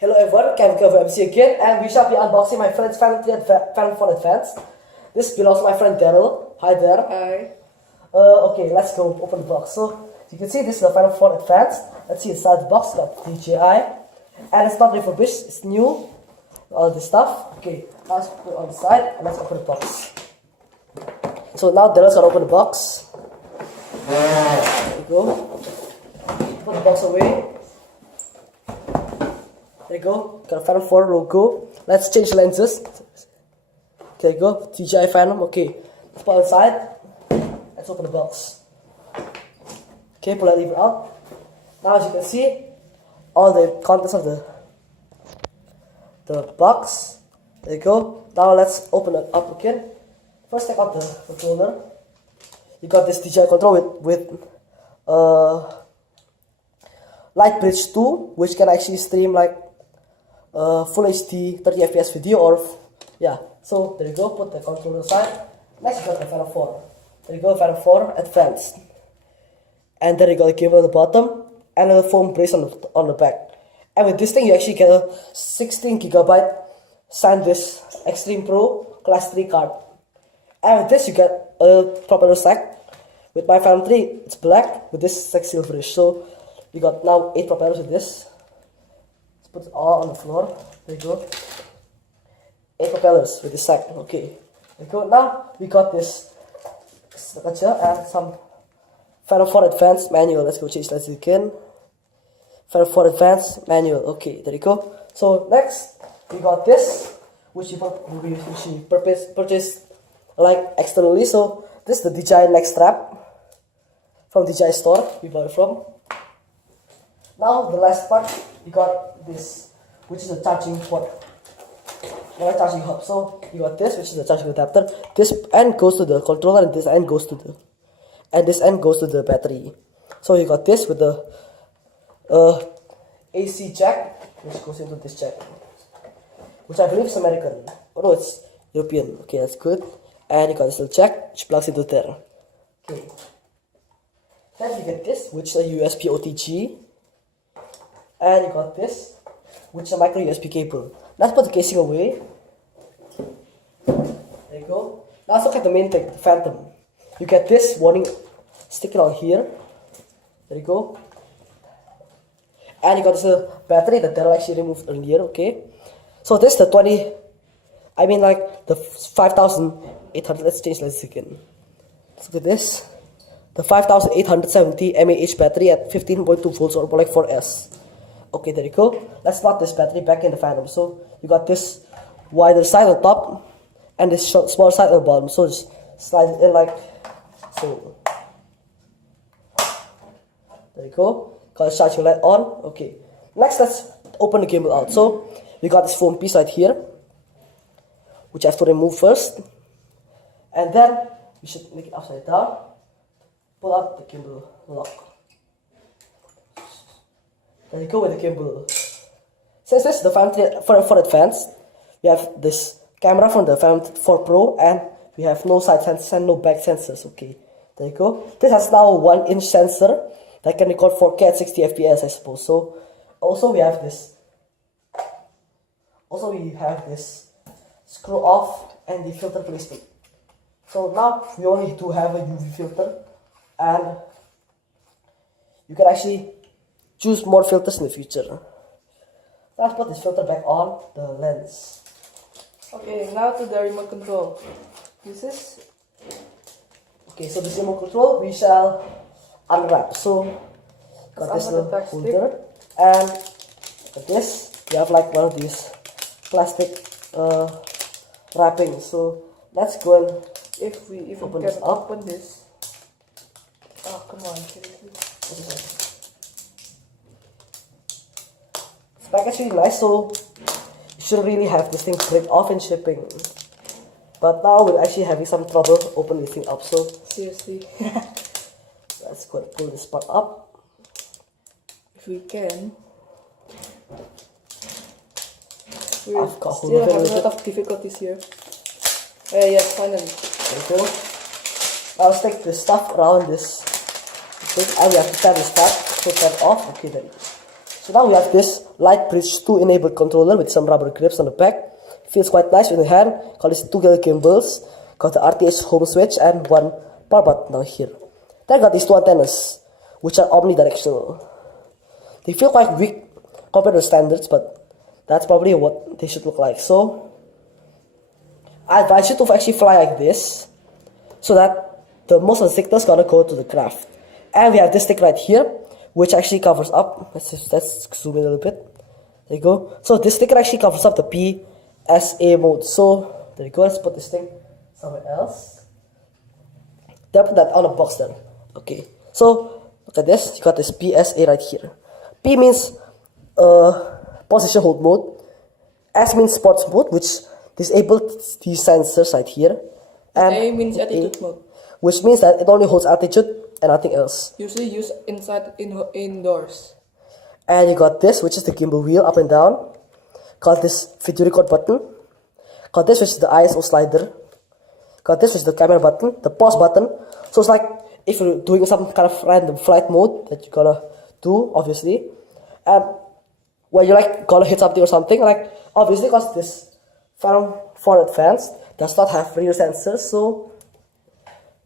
Hello everyone, Kevin from MC again, and we shall be unboxing my friend's Phantom 3 Phantom 4 Advance. This belongs to my friend Daryl. Hi there. Hi. Okay, let's go open the box. So, you can see this is the Phantom 4 Advance. Let's see inside the box, got DJI. And it's not refurbished, it's new. All this stuff. Okay, let's put it on the side and let's open the box. So now Daryl's gonna open the box. There you go. Put the box away. There you go, got a Phantom 4 logo. Let's change lenses. There you go, DJI Phantom. Okay, let's put it inside. Let's open the box. Okay, pull that lever out. Now as you can see, all the contents of the box. There you go. Now let's open it up again. First take out the controller. You got this DJI controller with Lightbridge 2, which can actually stream like full HD 30 FPS video, or yeah. So there you go, put the controller aside. Next you got the Phantom 4. There you go, Phantom 4 Advanced. And there you go, the cable on the bottom and a foam brace on the back. And with this thing you actually get a 16GB SanDisk Extreme Pro Class 3 card. And with this you get a propeller sack. With my Phantom 3 it's black, with this it's like silverish. So we got now 8 propellers with this. Put it all on the floor. There you go. 8 propellers with this sack. Okay. There you go. Now we got this structure and some Phantom 4 Advanced manual. Let's go change lenses again. Phantom 4 Advanced manual. Okay, there you go. So next we got this, which we purchased like externally. So this is the DJI neck strap from DJI store. We bought it from. Now the last part, we got this, which is a charging port, or a charging hub. So you got this, which is a charging adapter. This end goes to the controller, and this end goes to the battery. So you got this with the AC jack, which goes into this jack, which I believe is American. Oh no, it's European. Okay, that's good. And you got this little jack, which plugs into there. Okay. Then you get this, which is a USB OTG. And you got this, which is a micro USB cable. Let's put the casing away. There you go. Now let's look at the main thing, the Phantom. You get this warning sticking on here. There you go. And you got this battery that Daryl actually removed earlier. Okay. So this is the the 5800. Let's change lenses again. Let's look at this. The 5870 mAh battery at 15.2 volts or more like 4S. Okay, there you go. Let's slot this battery back in the Phantom. So you got this wider side on top and this small side on the bottom. So just slide it in like so. There you go. Got the charging light on. Okay. Next, let's open the gimbal out. So we got this foam piece right here, which I have to remove first, and then we should make it upside down. Pull out the gimbal lock. There you go with the gimbal. Since this is the Phantom 4 Advanced, we have this camera from the Phantom 4 Pro, and we have no side sensors and no back sensors. Okay, there you go. This has now a 1-inch sensor that can record 4K at 60 FPS, I suppose. So also we have this. Screw off and the filter placement. So now we only do have a UV filter, and you can actually choose more filters in the future. Let's put this filter back on the lens. Okay, now to the remote control. This is... Okay, so this remote control we shall unwrap. So, got this little holder, and got this. We have like one of these plastic wrappings. So let's go and if we open can this up. open this. Oh come on, seriously. Package really nice, so you shouldn't really have this thing break off in shipping. But now we're actually having some trouble opening this thing up, so seriously. let's go and pull this part up. If we can. We still have a lot of difficulties here. Yes, finally. There you go. Now let's take the stuff around this thing, and we have to turn this part, put that off. Okay, then. So now we have this Lightbridge 2 enabled controller with some rubber grips on the back. Feels quite nice in the hand. Got these 2 little gimbals. Got the RTH home switch and 1 power button down here. Then I got these 2 antennas, which are omnidirectional. They feel quite weak compared to the standards, but that's probably what they should look like. So I advise you to actually fly like this, so that the most of the signals gonna go to the craft. And we have this stick right here, which actually covers up. Let's zoom in a little bit. There you go. So this sticker actually covers up the PSA mode. So there you go. Let's put this thing somewhere else. Then put that on a box then. Okay. So look at this. You got this PSA right here. P means position hold mode. S means sports mode, which disables these sensors right here. And A means attitude mode, which means that it only holds altitude and nothing else. usually used indoors. And you got this, which is the gimbal wheel up and down. Got this video record button. Got this, which is the ISO slider. Got this, which is the camera button, the pause button. So it's like if you're doing some kind of random flight mode that you're gonna do, obviously. And when you're like gonna hit something or something, like obviously because this Phantom 4 Advanced does not have rear sensors, so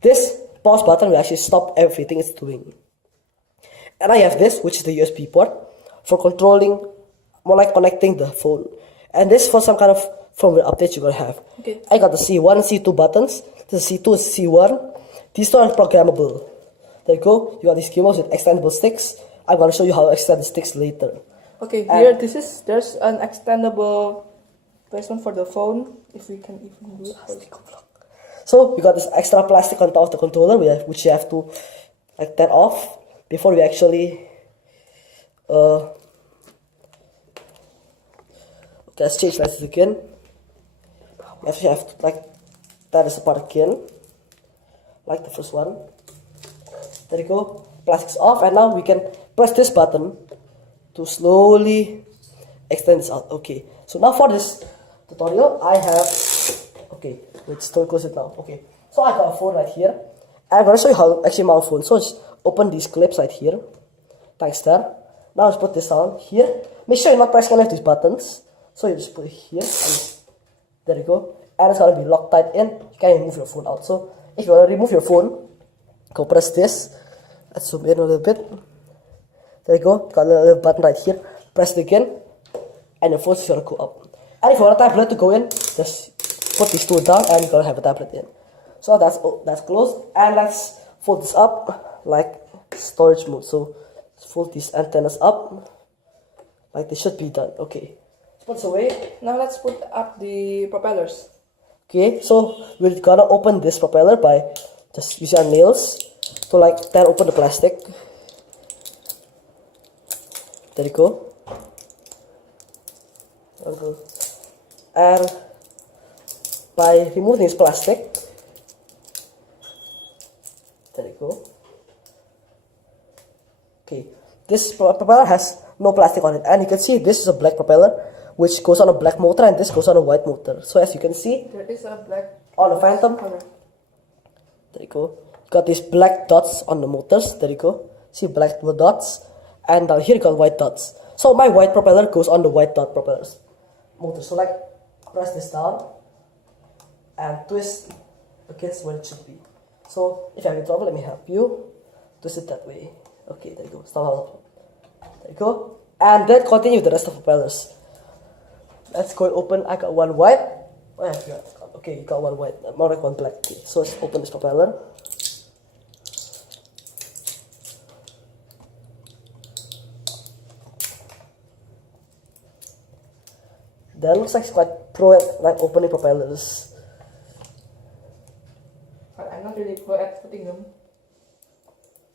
this pause button will actually stop everything it's doing. And I have this, which is the USB port for controlling, more like connecting the phone. And this for some kind of firmware update you're gonna have. Okay. I got the C1 and C2 buttons. The C2 is C1. These two are programmable. There you go. You got these gimbals with extendable sticks. I'm gonna show you how to extend the sticks later. Okay, here there's an extendable placement for the phone, if we can even do it. So we got this extra plastic on top of the controller, which you have to like turn off before we actually. Okay, let's change lenses again. We actually have to like tear this apart again, like the first one. There you go. Plastic's off, and now we can press this button to slowly extend this out. Okay, so now for this tutorial, I have, okay, let's don't close it now. Okay, so I got a phone right here. I'm gonna show you how to actually mount a phone. So just open these clips right here. Thanks there. Now let's put this on here. Make sure you're not pressing any of these buttons. So you just put it here, and there you go. And it's gonna be locked tight in. You can't remove your phone out. So if you wanna remove your phone, go press this. Let's zoom in a little bit. There you go. Got a little button right here. Press it again, and your phone is gonna go up. And if you want a tablet to go in, just put these two down, and you're gonna have a tablet in. So that's closed. And let's fold this up like storage mode. So let's fold these antennas up like they should be done. Okay. Let's put this away. Now let's put up the propellers. Okay, so we're gonna open this propeller by just using our nails to like tear open the plastic. There you go. And by removing this plastic, there you go. Okay, this propeller has no plastic on it, and you can see this is a black propeller which goes on a black motor, and this goes on a white motor. So as you can see, There is a black on the Phantom, color. there you go. You got these black dots on the motors. There you go. See black dots, and down here you got white dots. So my white propeller goes on the white dot propellers motor. So like press this down and twist against where it should be. So if you have any trouble, let me help you. Twist it that way. Okay, there you go. Stop. There you go. And then continue with the rest of the propellers. Let's go and open. I got one white. Oh, yeah, okay, you got one white. More like one black. Okay, so let's open this propeller. That looks like it's quite pro at like opening propellers. But I'm not really pro at putting them.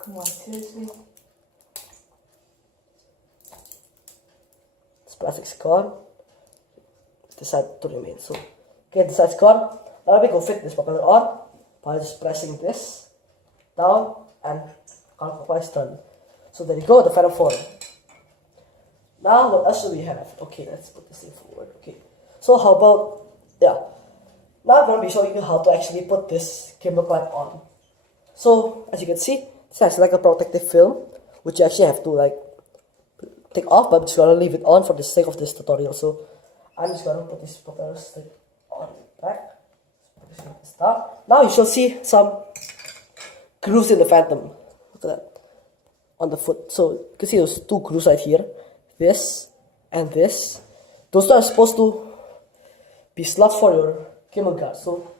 Come on, seriously. This plastic's gone. This side to remain. So, okay, this side's gone. Now we can fit this propeller on by just pressing this down, and propeller is done. So there you go, the Phantom 4. Now what else should we have? Okay, let's put this thing forward. Okay, so how about, yeah. Now I'm going to be showing you how to actually put this gimbal clamp on. So as you can see, this has like a protective film, which you actually have to like take off, but I'm just gonna leave it on for the sake of this tutorial. So I'm just gonna put this propeller stick on back. Start. Now you shall see some grooves in the Phantom. Look at that. On the foot. So you can see those two grooves right here. This and this. Those are supposed to be slots for your gimbal guard. So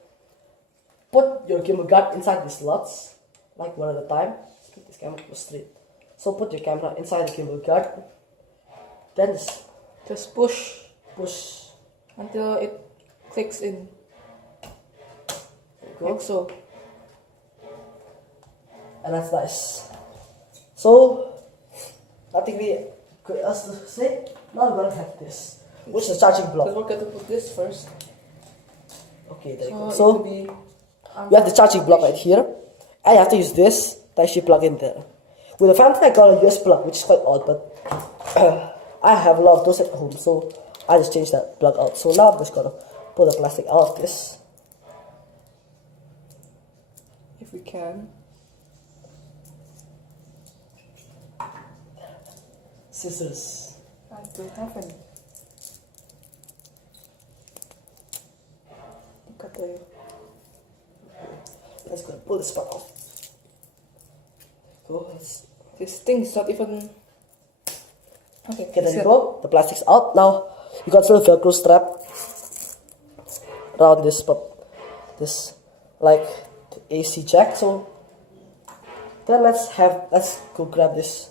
put your gimbal guard inside these slots, like one at a time. Let's keep this camera straight. So put your camera inside the gimbal guard. Then Just push push until it clicks in. Like so. and that's nice. So nothing really good else to say. Now we're gonna have this, which is a charging block. But we're going to put this first. Okay, there you go. it So will be, you have the charging block right here, and you have to use this to actually plug in there. With the Phantom, I got a USB plug, which is quite odd, but I have a lot of those at home, so I just changed that plug out. So now I'm just gonna pull the plastic out of this. if we can. Scissors. I don't have any. Look at the. Let's go pull this part off. Go. This thing is not even. Okay, Okay, there you go. The plastic's out. Now you got a little Velcro strap around this like AC jack. So then let's go grab this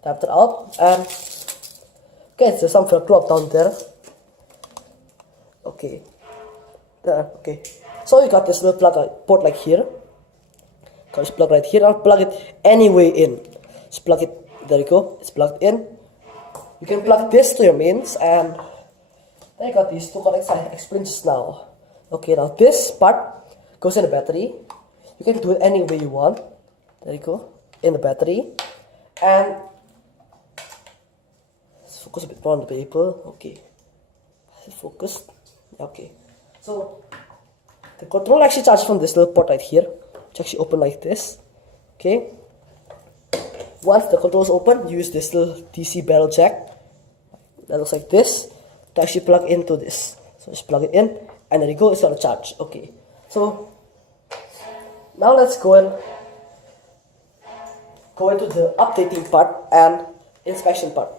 adapter out, and okay, there's some Velcro up down there. Okay, there. Okay, so you got this little plug port like here. Got this plug right here. I'll plug it any way in. Just plug it. There you go. It's plugged in. You can plug this to your mains, and then you got these two connects I explained just now. Okay, now this part goes in the battery. You can do it any way you want. There you go. In the battery. And let's focus a bit more on the paper. Okay. Is it focused? Okay. So the controller actually charges from this little port right here, which actually open like this. Okay. Once the controller is open, you use this little DC barrel jack that looks like this to actually plug into this. So just plug it in, and there you go, it's gonna charge. Okay, so now let's go into the updating part and inspection part.